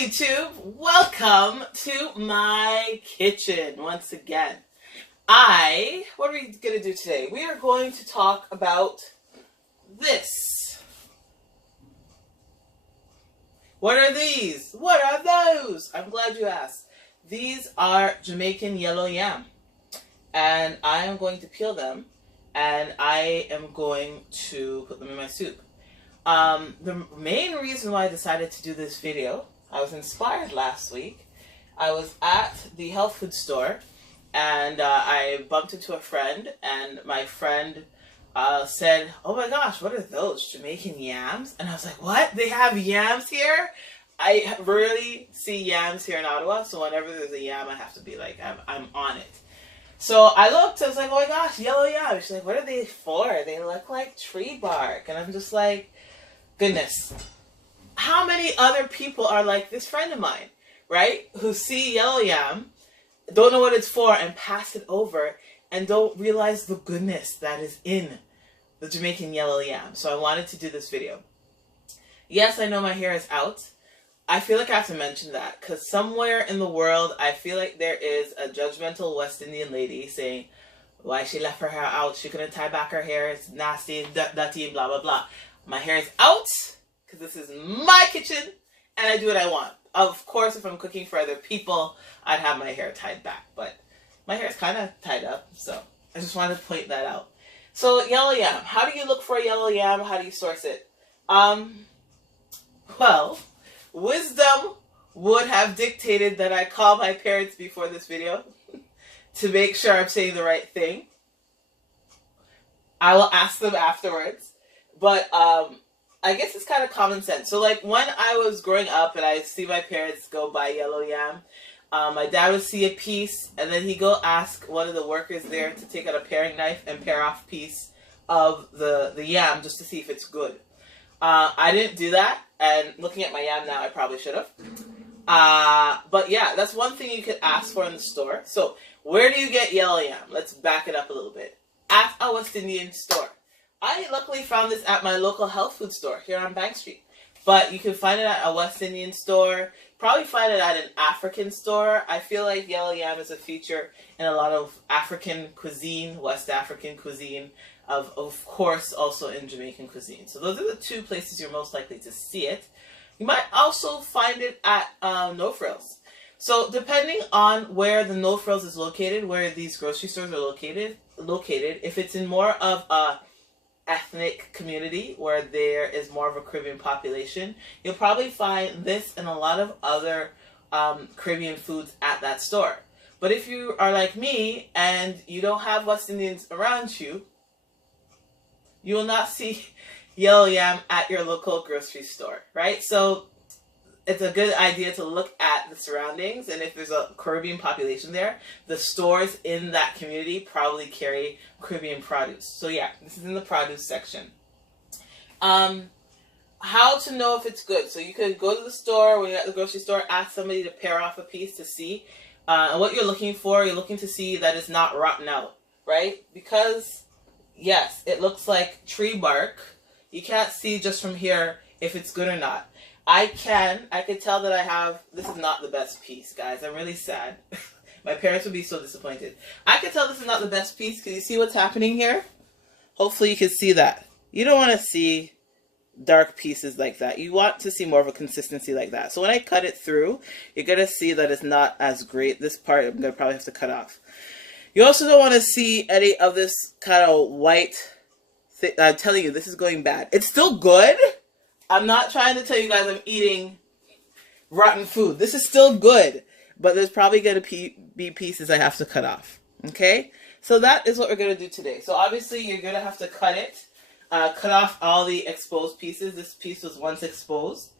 YouTube, welcome to my kitchen once again. What are we going to do today? We are going to talk about this. What are these? What are those? I'm glad you asked. These are Jamaican yellow yam. And I am going to peel them and I am going to put them in my soup. The main reason why I decided to do this video, I was inspired last week. I was at the health food store and I bumped into a friend, and my friend said, "Oh my gosh, what are those, Jamaican yams?" And I was like, "What? They have yams here?" I rarely see yams here in Ottawa, so whenever there's a yam, I have to be like, I'm on it. So I looked, I was like, "Oh my gosh, yellow yam." She's like, "What are they for? They look like tree bark." And I'm just like, goodness, how many other people are like this friend of mine, right? Who see yellow yam, don't know what it's for, and pass it over, and don't realize the goodness that is in the Jamaican yellow yam. So I wanted to do this video. Yes, I know my hair is out. I feel like I have to mention that, because somewhere in the world, I feel like there is a judgmental West Indian lady saying, why she left her hair out, she couldn't tie back her hair, it's nasty, dirty, blah, blah, blah. My hair is out, because this is my kitchen, and I do what I want. Of course, if I'm cooking for other people, I'd have my hair tied back, but my hair is kind of tied up, so I just wanted to point that out. So, yellow yam. How do you look for a yellow yam? How do you source it? Well, wisdom would have dictated that I call my parents before this video to make sure I'm saying the right thing. I will ask them afterwards. But I guess it's kind of common sense. So like when I was growing up and I see my parents go buy yellow yam, my dad would see a piece and then he'd go ask one of the workers there to take out a paring knife and pare off a piece of the yam just to see if it's good. I didn't do that, and looking at my yam now, I probably should have. But yeah, that's one thing you could ask for in the store. So where do you get yellow yam? Let's back it up a little bit. At a West Indian store. I luckily found this at my local health food store here on Bank Street. But you can find it at a West Indian store. Probably find it at an African store. I feel like yellow yam is a feature in a lot of African cuisine, West African cuisine, of course also in Jamaican cuisine. So those are the two places you're most likely to see it. You might also find it at No Frills. So depending on where the No Frills is located, where these grocery stores are located, if it's in more of a ethnic community where there is more of a Caribbean population, you'll probably find this and a lot of other Caribbean foods at that store. But if you are like me and you don't have West Indians around you, you will not see yellow yam at your local grocery store, right? So it's a good idea to look at the surroundings, and if there's a Caribbean population there, the stores in that community probably carry Caribbean produce. So yeah, this is in the produce section. How to know if it's good? So you could go to the store, when you're at the grocery store, ask somebody to pare off a piece to see. And what you're looking for, you're looking to see that it's not rotten out, right? Because yes, it looks like tree bark. You can't see just from here if it's good or not. I can tell that I have, this is not the best piece, guys. I'm really sad. My parents would be so disappointed. I can tell this is not the best piece because you see what's happening here? Hopefully you can see that. You don't want to see dark pieces like that. You want to see more of a consistency like that. So when I cut it through, you're going to see that it's not as great. This part I'm going to probably have to cut off. You also don't want to see any of this kind of white thing. I'm telling you, this is going bad. It's still good. I'm not trying to tell you guys I'm eating rotten food. This is still good, but there's probably going to be pieces I have to cut off. Okay? So that is what we're going to do today. So obviously you're going to have to cut it. Cut off all the exposed pieces. This piece was once exposed.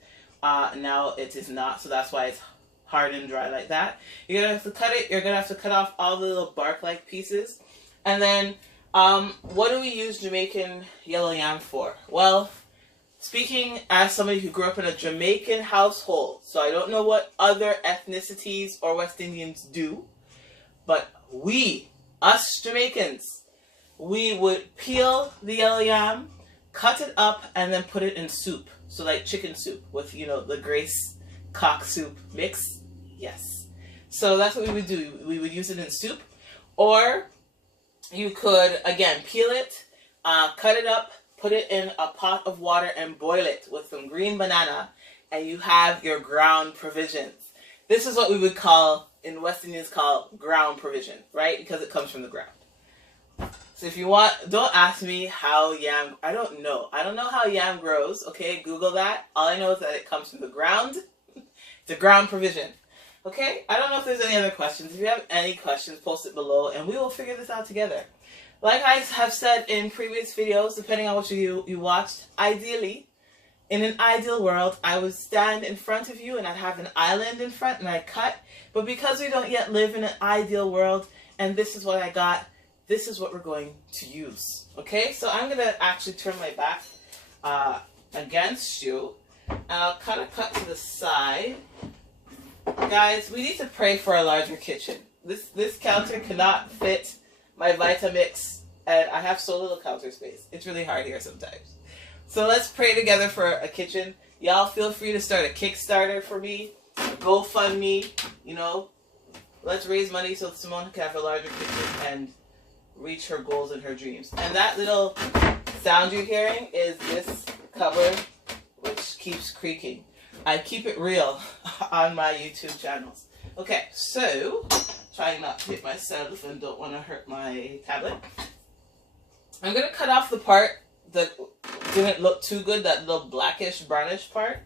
Now it is not, so that's why it's hard and dry like that. You're going to have to cut it. You're going to have to cut off all the little bark-like pieces. And then, what do we use Jamaican yellow yam for? Well, speaking as somebody who grew up in a Jamaican household, so I don't know what other ethnicities or West Indians do, but us Jamaicans, we would peel the yellow yam, cut it up, and then put it in soup. So like chicken soup with, you know, the cock soup mix. Yes. So that's what we would do. We would use it in soup. Or you could, again, peel it, cut it up, put it in a pot of water and boil it with some green banana, and you have your ground provisions. This is what we would call, in West Indians, call ground provision, right? Because it comes from the ground. So if you want, don't ask me how yam, I don't know. I don't know how yam grows, okay? Google that. All I know is that it comes from the ground. It's a ground provision. Okay? I don't know if there's any other questions. If you have any questions, post it below and we will figure this out together. Like I have said in previous videos, depending on what you watched, ideally, in an ideal world, I would stand in front of you and I'd have an island in front and I'd cut. But because we don't yet live in an ideal world and this is what I got, this is what we're going to use. Okay? So I'm going to actually turn my back against you and I'll kind of cut to the side. Guys, we need to pray for a larger kitchen. This counter cannot fit my Vitamix, and I have so little counter space. It's really hard here sometimes. So let's pray together for a kitchen. Y'all feel free to start a Kickstarter for me, a GoFundMe, you know. Let's raise money so Simone can have a larger kitchen and reach her goals and her dreams. And that little sound you're hearing is this cupboard, which keeps creaking. I keep it real on my YouTube channels. Okay, so trying not to hit myself and don't want to hurt my tablet. I'm going to cut off the part that didn't look too good, that little blackish, brownish part.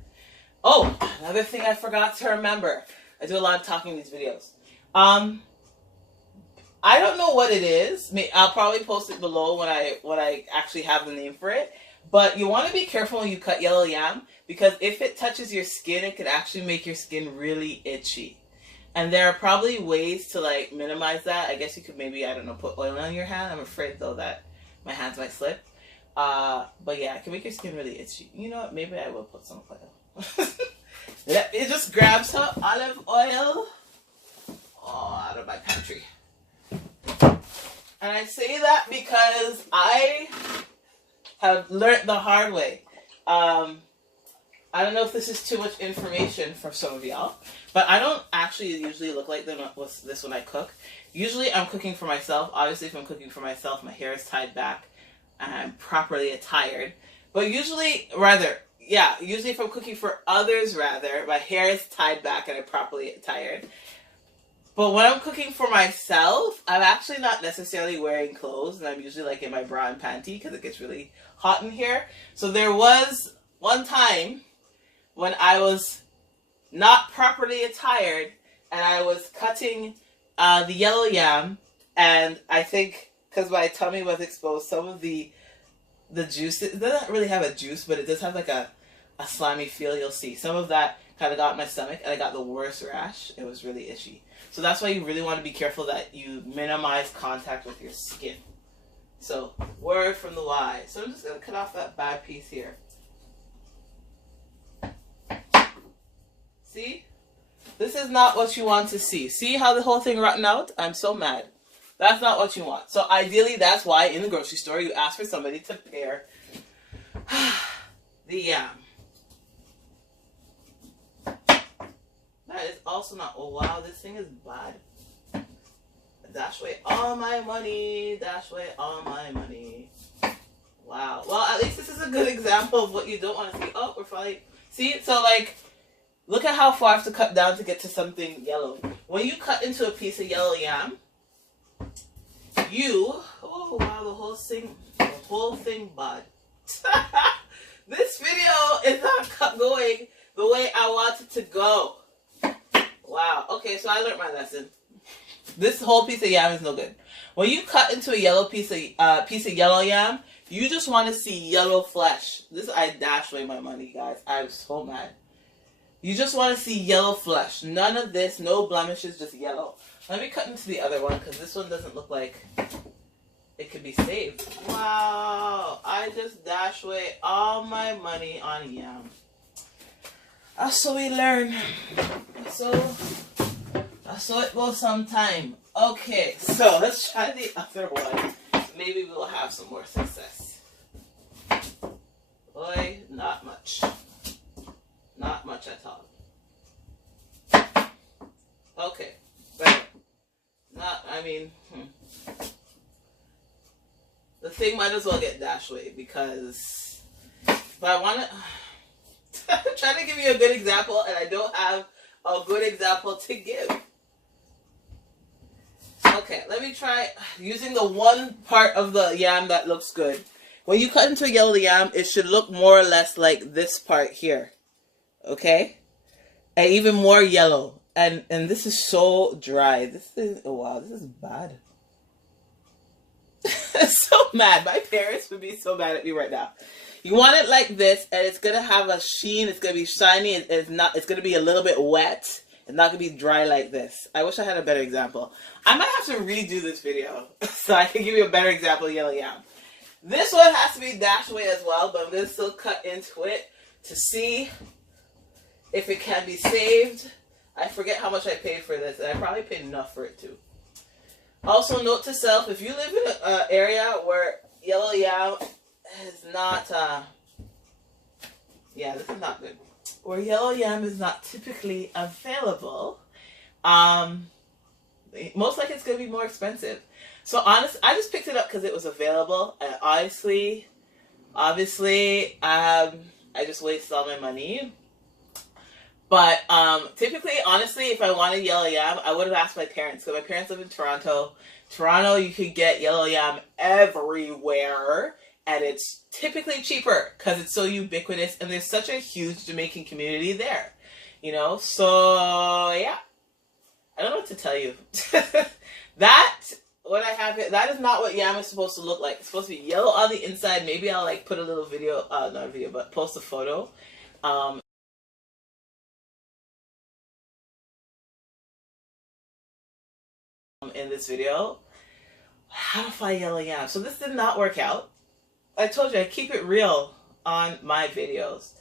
Oh, another thing I forgot to remember. I do a lot of talking in these videos. I don't know what it is. I'll probably post it below when I actually have the name for it. But you want to be careful when you cut yellow yam, because if it touches your skin, it could actually make your skin really itchy. And there are probably ways to like minimize that. I guess you could maybe, I don't know, put oil on your hand. I'm afraid though that my hands might slip. But yeah, it can make your skin really itchy. You know what? Maybe I will put some oil. Let me just grab some olive oil out of my pantry. And I say that because I have learned the hard way. I don't know if this is too much information for some of y'all, but I don't actually usually look like this when I cook. Usually I'm cooking for myself. Obviously, if I'm cooking for myself, my hair is tied back and I'm properly attired. But usually if I'm cooking for others, my hair is tied back and I'm properly attired. But when I'm cooking for myself, I'm actually not necessarily wearing clothes, and I'm usually like in my bra and panty because it gets really hot in here. So there was one time when I was not properly attired and I was cutting the yellow yam, and I think because my tummy was exposed, some of the juice, it doesn't really have a juice, but it does have like a slimy feel. You'll see some of that kind of got in my stomach and I got the worst rash. It was really itchy. So that's why you really want to be careful that you minimize contact with your skin. So, word from the wise. So I'm just going to cut off that bad piece here. See? This is not what you want to see. See how the whole thing rotten out? I'm so mad. That's not what you want. So ideally, that's why in the grocery store you ask for somebody to pare the yam. That is also not, oh wow, this thing is bad. Dash away all my money. Dash away all my money. Wow. Well, at least this is a good example of what you don't want to see. Oh, we're finally, see? So like, look at how far I have to cut down to get to something yellow. When you cut into a piece of yellow yam, oh wow, the whole thing bad. This video is not going the way I want it to go. Wow. Okay, so I learned my lesson. This whole piece of yam is no good. When you cut into a yellow piece of yellow yam, you just want to see yellow flesh. I dash away my money, guys. I'm so mad. You just want to see yellow flesh. None of this, no blemishes, just yellow. Let me cut into the other one because this one doesn't look like it could be saved. Wow. I just dash away all my money on yam. So we learn. So it goes sometime. Okay, so let's try the other one. Maybe we'll have some more success. Boy, not much. Not much at all. Okay. But not, I mean, the thing might as well get dashed away because if I want to, I'm trying to give you a good example and I don't have a good example to give. Okay, let me try using the one part of the yam that looks good. When you cut into a yellow yam, it should look more or less like this part here. Okay? And even more yellow. And this is so dry. This is, oh wow, this is bad. So mad. My parents would be so mad at me right now. You want it like this, and it's gonna have a sheen. It's gonna be shiny. It's not. It's gonna be a little bit wet. It's not gonna be dry like this. I wish I had a better example. I might have to redo this video so I can give you a better example of yellow yam. This one has to be dashed away as well, but I'm gonna still cut into it to see if it can be saved. I forget how much I paid for this, and I probably paid enough for it too. Also, note to self: if you live in an area where yellow yam is not, yeah, this is not good. Where yellow yam is not typically available, most likely it's going to be more expensive. So honestly, I just picked it up because it was available, and obviously, I just wasted all my money. But typically, honestly, if I wanted yellow yam, I would have asked my parents. Because my parents live in Toronto. Toronto, you could get yellow yam everywhere. And it's typically cheaper because it's so ubiquitous. And there's such a huge Jamaican community there. You know? So, yeah. I don't know what to tell you. What I have here, that is not what yam is supposed to look like. It's supposed to be yellow on the inside. Maybe I'll like put a little video, not a video, but post a photo. In this video, how to find yellow yam. So this did not work out. I told you I keep it real on my videos.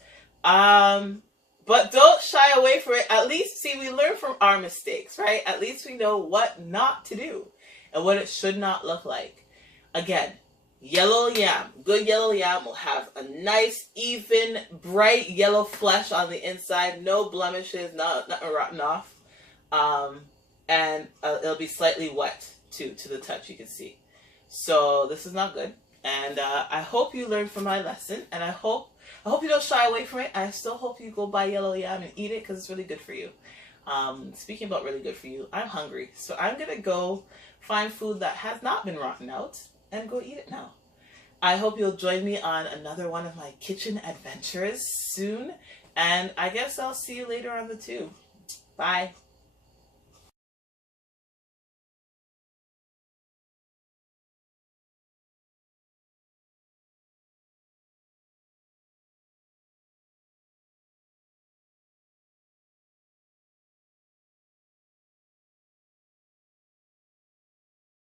But don't shy away from it. At least, see, we learn from our mistakes, right? At least we know what not to do and what it should not look like. Again, yellow yam. Good yellow yam will have a nice, even, bright yellow flesh on the inside. No blemishes, nothing rotten off. And it'll be slightly wet too, to the touch, you can see. So this is not good. And I hope you learned from my lesson. And I hope you don't shy away from it. I still hope you go buy yellow yam and eat it because it's really good for you. Speaking about really good for you, I'm hungry. So I'm going to go find food that has not been rotten out and go eat it now. I hope you'll join me on another one of my kitchen adventures soon. And I guess I'll see you later on the tube. Bye.